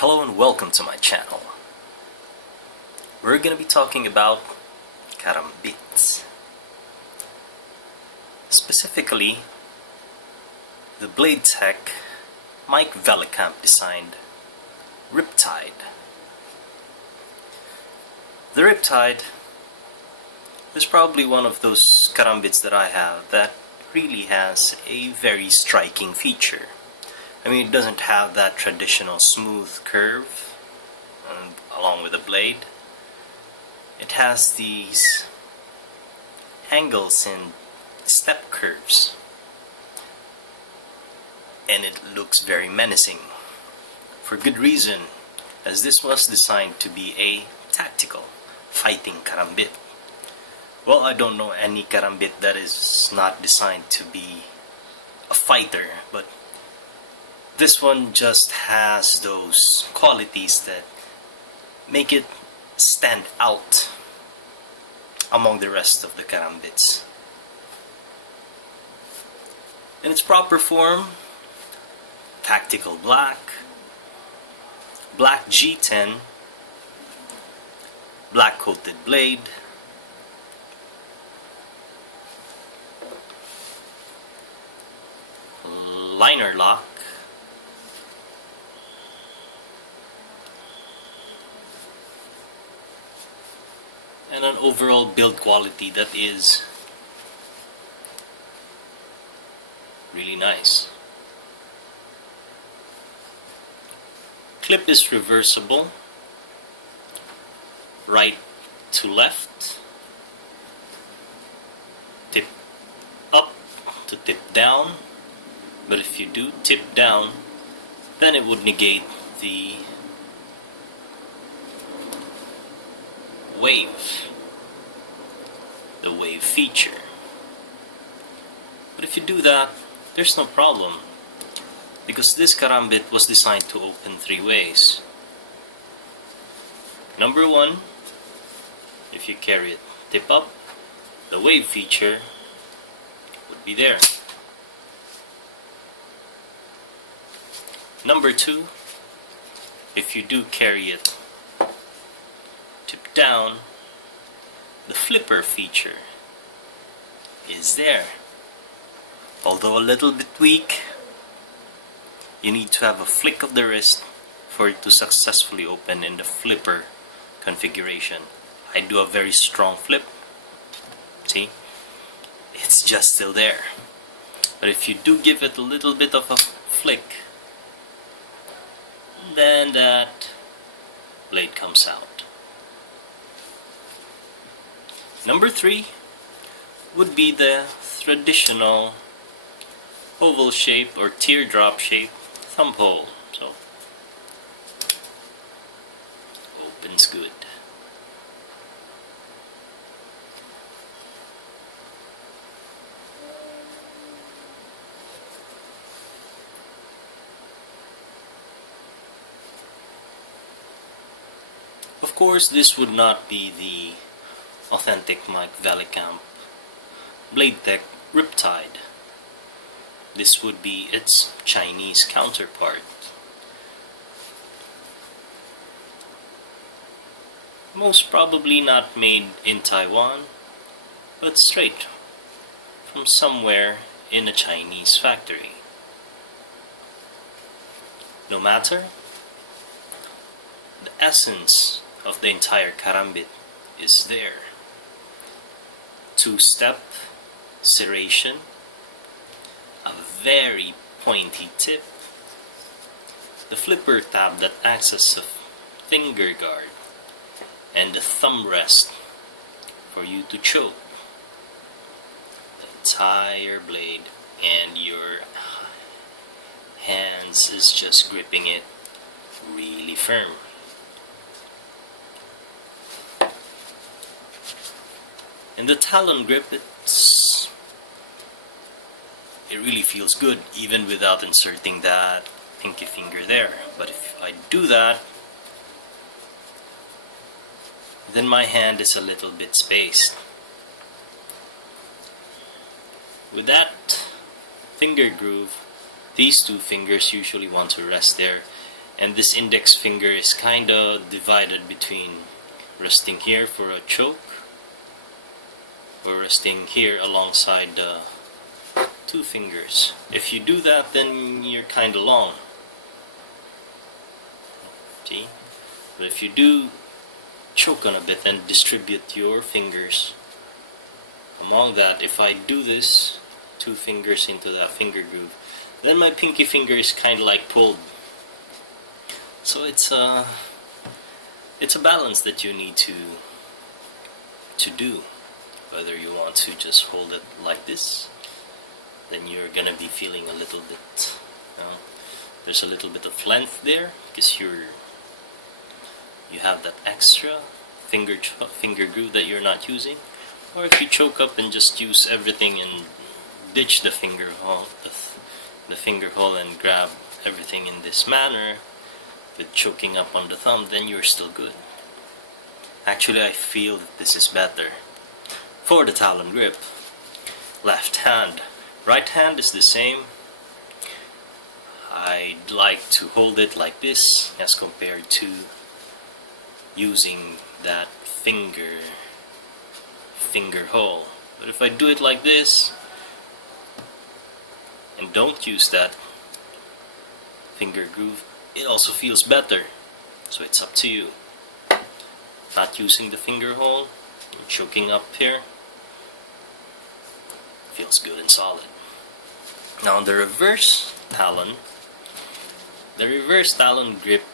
Hello and welcome to my channel. We're gonna be talking about karambits. Specifically, the Bladetech Mike Vellekamp designed Riptide. The Riptide is probably one of those karambits that I have that really has a very striking feature. I mean, it doesn't have that traditional smooth curve along with the blade. It has these angles and step curves, and it looks very menacing for good reason, as this was designed to be a tactical fighting karambit. Well, I don't know any karambit that is not designed to be a fighter, but this one just has those qualities that make it stand out among the rest of the karambits. In its proper form, tactical black, black G10, black coated blade, liner lock, and an overall build quality that is really nice. Clip is reversible, right to left, tip up to tip down, but if you do tip down, then it would negate the wave feature. But if you do that, there's no problem, because this karambit was designed to open three ways. Number one, if you carry it tip up, the wave feature would be there. Number two, if you do carry it tip down, the flipper feature is there. Although a little bit weak, you need to have a flick of the wrist for it to successfully open in the flipper configuration. I do a very strong flip. See? It's just still there. But if you do give it a little bit of a flick, then that blade comes out. Number three would be the traditional oval shape or teardrop shape thumb hole. So, opens good. Of course, this would not be the authentic Mike Vellekamp Bladetech Riptide. This would be its Chinese counterpart. Most probably not made in Taiwan, but straight from somewhere in a Chinese factory. No matter, the essence of the entire karambit is there. Two-step serration, a very pointy tip, the flipper tab that acts as a finger guard, and the thumb rest for you to choke the entire blade, and your hands is just gripping it really firm. And the talon grip, it really feels good even without inserting that pinky finger there. But if I do that, then my hand is a little bit spaced. With that finger groove, these two fingers usually want to rest there, And this index finger is kind of divided between resting here for a choke or resting here alongside the two fingers. If you do that, then you're kind of long. See? But if you do choke on a bit and distribute your fingers among that, if I do this, two fingers into that finger groove, then my pinky finger is kind of like pulled. So it's a balance that you need to do. Whether you want to just hold it like this, then you're gonna be feeling a little bit, there's a little bit of length there because you have that extra finger groove that you're not using. Or if you choke up and just use everything and ditch the finger hole, the finger hole, and grab everything in this manner with choking up on the thumb, then you're still good. Actually, I feel that this is better. For the talon grip, left hand. Right hand is the same. I'd like to hold it like this as compared to using that finger hole. But if I do it like this and don't use that finger groove, it also feels better. So it's up to you. Not using the finger hole, choking up here, feels good and solid. Now on the reverse talon grip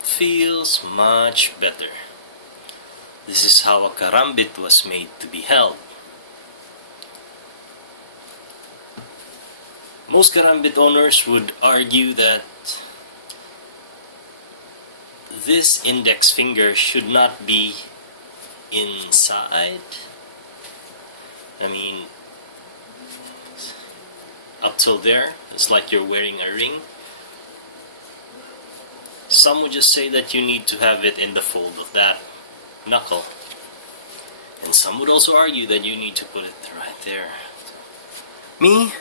feels much better. This is how a karambit was made to be held. Most karambit owners would argue that this index finger should not be inside. I mean, up till there, it's like you're wearing a ring. Some would just say that you need to have it in the fold of that knuckle. And some would also argue that you need to put it right there. Me,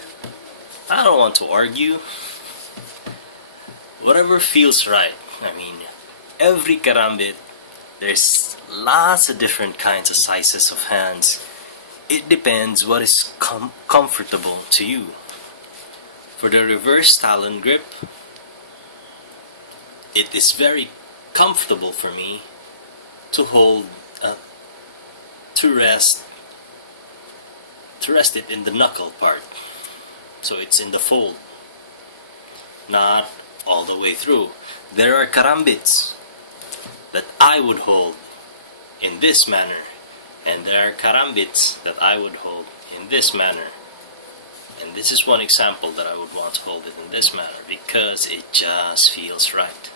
I don't want to argue. Whatever feels right. I mean, every karambit, there's lots of different kinds of sizes of hands. It depends what is comfortable to you. For the reverse talon grip, it is very comfortable for me to hold, to rest it in the knuckle part. So it's in the fold, not all the way through. There are karambits that I would hold in this manner, and there are karambits that I would hold in this manner. And this is one example that I would want to hold it in this manner because it just feels right.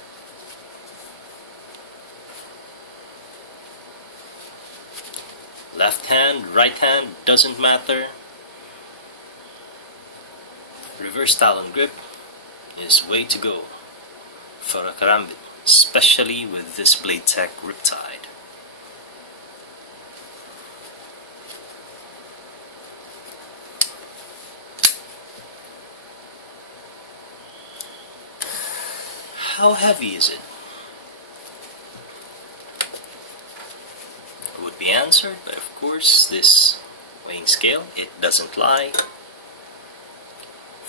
Left hand, right hand, doesn't matter. Reverse talon grip is way to go for a karambit, especially with this Bladetech Riptide. How heavy is it? Would be answered by, of course, this weighing scale. It doesn't lie.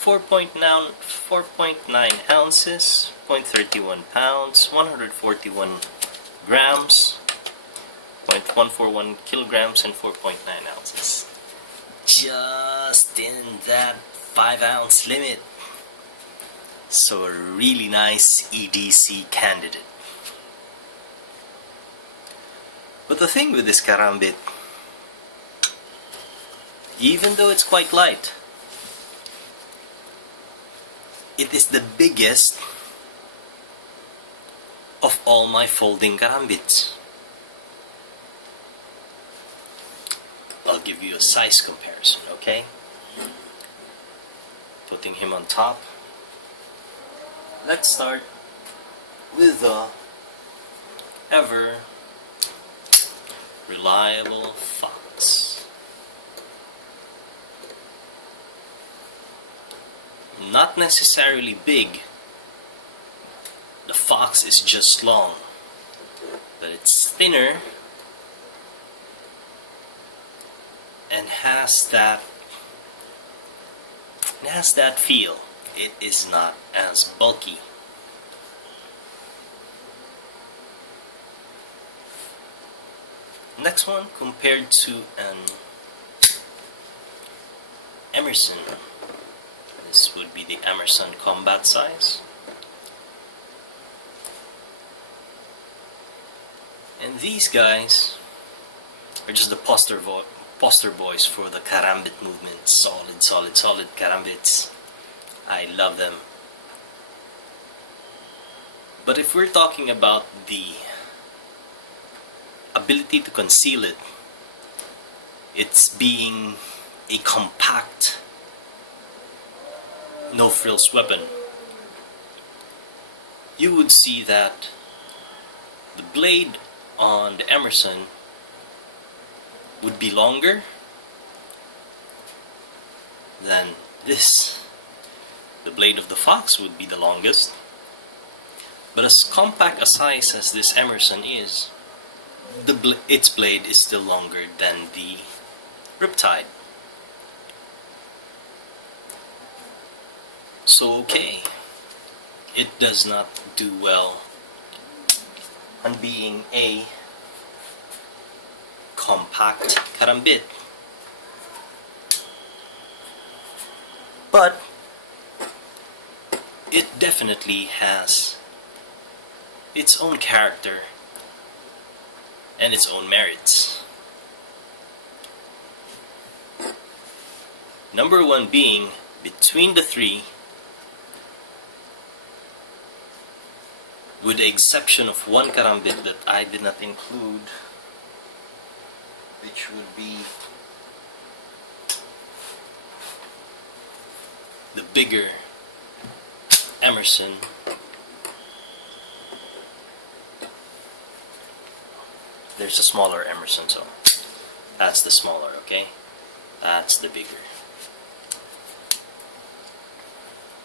4.9 ounces, 0.31 pounds, 141 grams, 0.141 kilograms, and 4.9 ounces. Just in that 5-ounce limit. So a really nice EDC candidate. But the thing with this karambit, even though it's quite light, it is the biggest of all my folding karambits. I'll give you a size comparison, okay? Putting him on top. Let's start with the ever reliable fox. Not necessarily big. The fox is just long, but it's thinner and has that feel. It is not as bulky. Next one, compared to an Emerson. This would be the Emerson combat size. And these guys are just the poster boys for the karambit movement. Solid karambits. I love them. But if we're talking about the ability to conceal it, it's being a compact, no-frills weapon, you would see that the blade on the Emerson would be longer than this. The blade of the Fox would be the longest, but as compact a size as this Emerson is, its blade is still longer than the Riptide. So okay, it does not do well on being a compact karambit, but it definitely has its own character and its own merits. Number one being, between the three, with the exception of one karambit that I did not include, which would be the bigger Emerson. There's a smaller Emerson, so that's the smaller, okay? That's the bigger.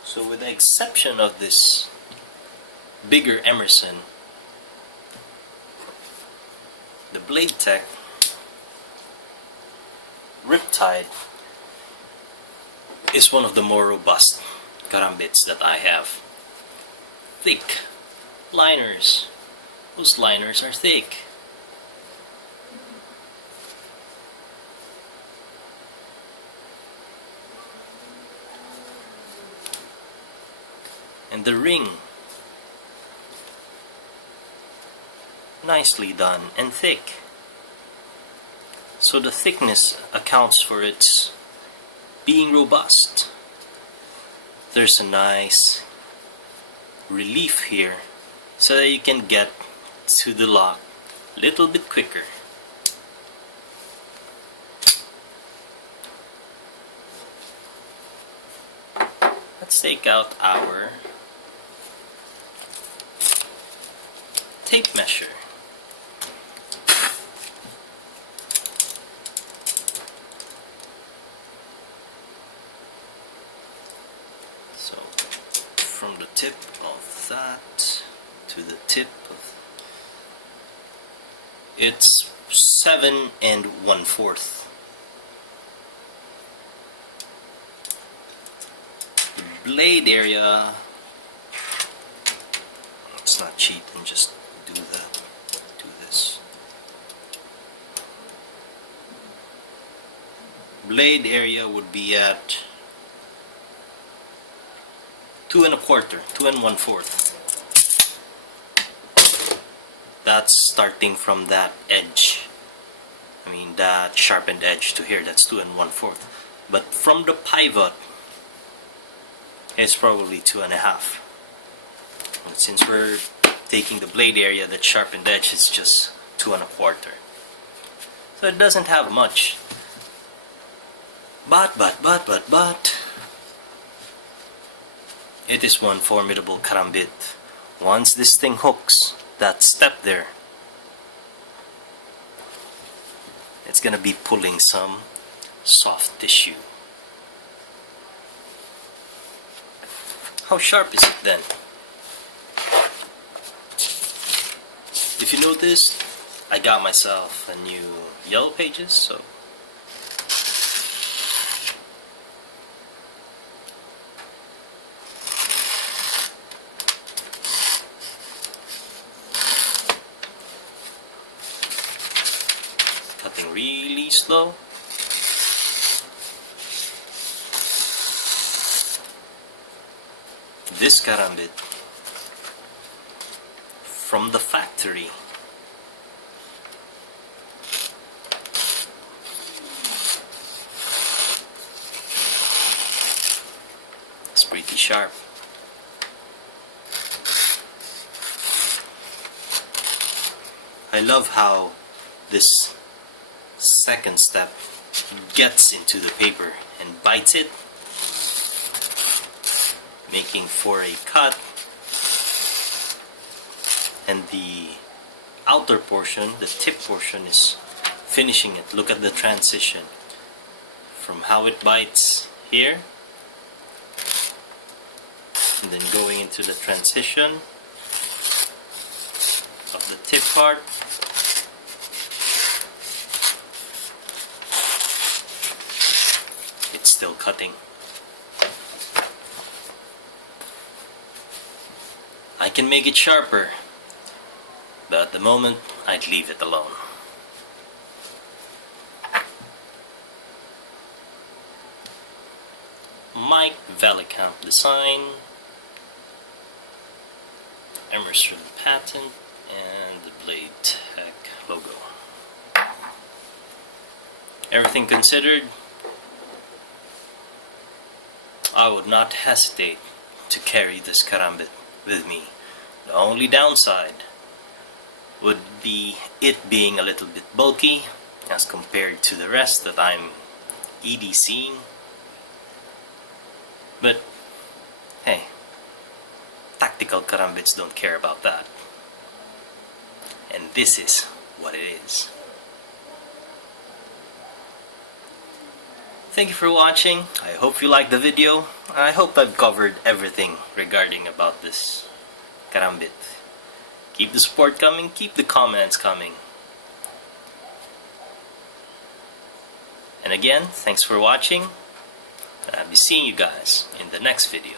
So with the exception of this bigger Emerson, the Bladetech Riptide is one of the more robust karambits that I have. Thick liners. Those liners are thick. And the ring, nicely done and thick. So the thickness accounts for its being robust. There's a nice relief here so that you can get to the lock a little bit quicker. Let's take out our tape measure. So from the tip of that to the tip of, it's 7 1/4. The blade area, let's not cheat and just do this. Blade area would be at 2 1/4, 2 1/4. That's starting from that edge. I mean that sharpened edge to here, that's 2 1/4. But from the pivot, it's probably 2 1/2. And since we're taking the blade area, that sharpened edge is just 2 1/4. So it doesn't have much. But it is one formidable karambit. Once this thing hooks that step there, it's gonna be pulling some soft tissue. How sharp is it then? If you noticed, I got myself a new yellow pages, so cutting really slow. This karambit from the factory. It's pretty sharp. I love how this second step gets into the paper and bites it, making for a cut, and the outer portion, the tip portion, is finishing it. Look at the transition from how it bites here and then going into the transition of the tip part. It's still cutting. I can make it sharper, but at the moment I'd leave it alone. Mike Vellekamp design, Emerson patent, and the Bladetech logo. Everything considered, I would not hesitate to carry this karambit with me. The only downside would be it being a little bit bulky as compared to the rest that I'm EDCing. But hey, tactical karambits don't care about that. And this is what it is. Thank you for watching. I hope you liked the video. I hope I've covered everything regarding about this karambit. Keep the support coming, keep the comments coming. And again, thanks for watching. I'll be seeing you guys in the next video.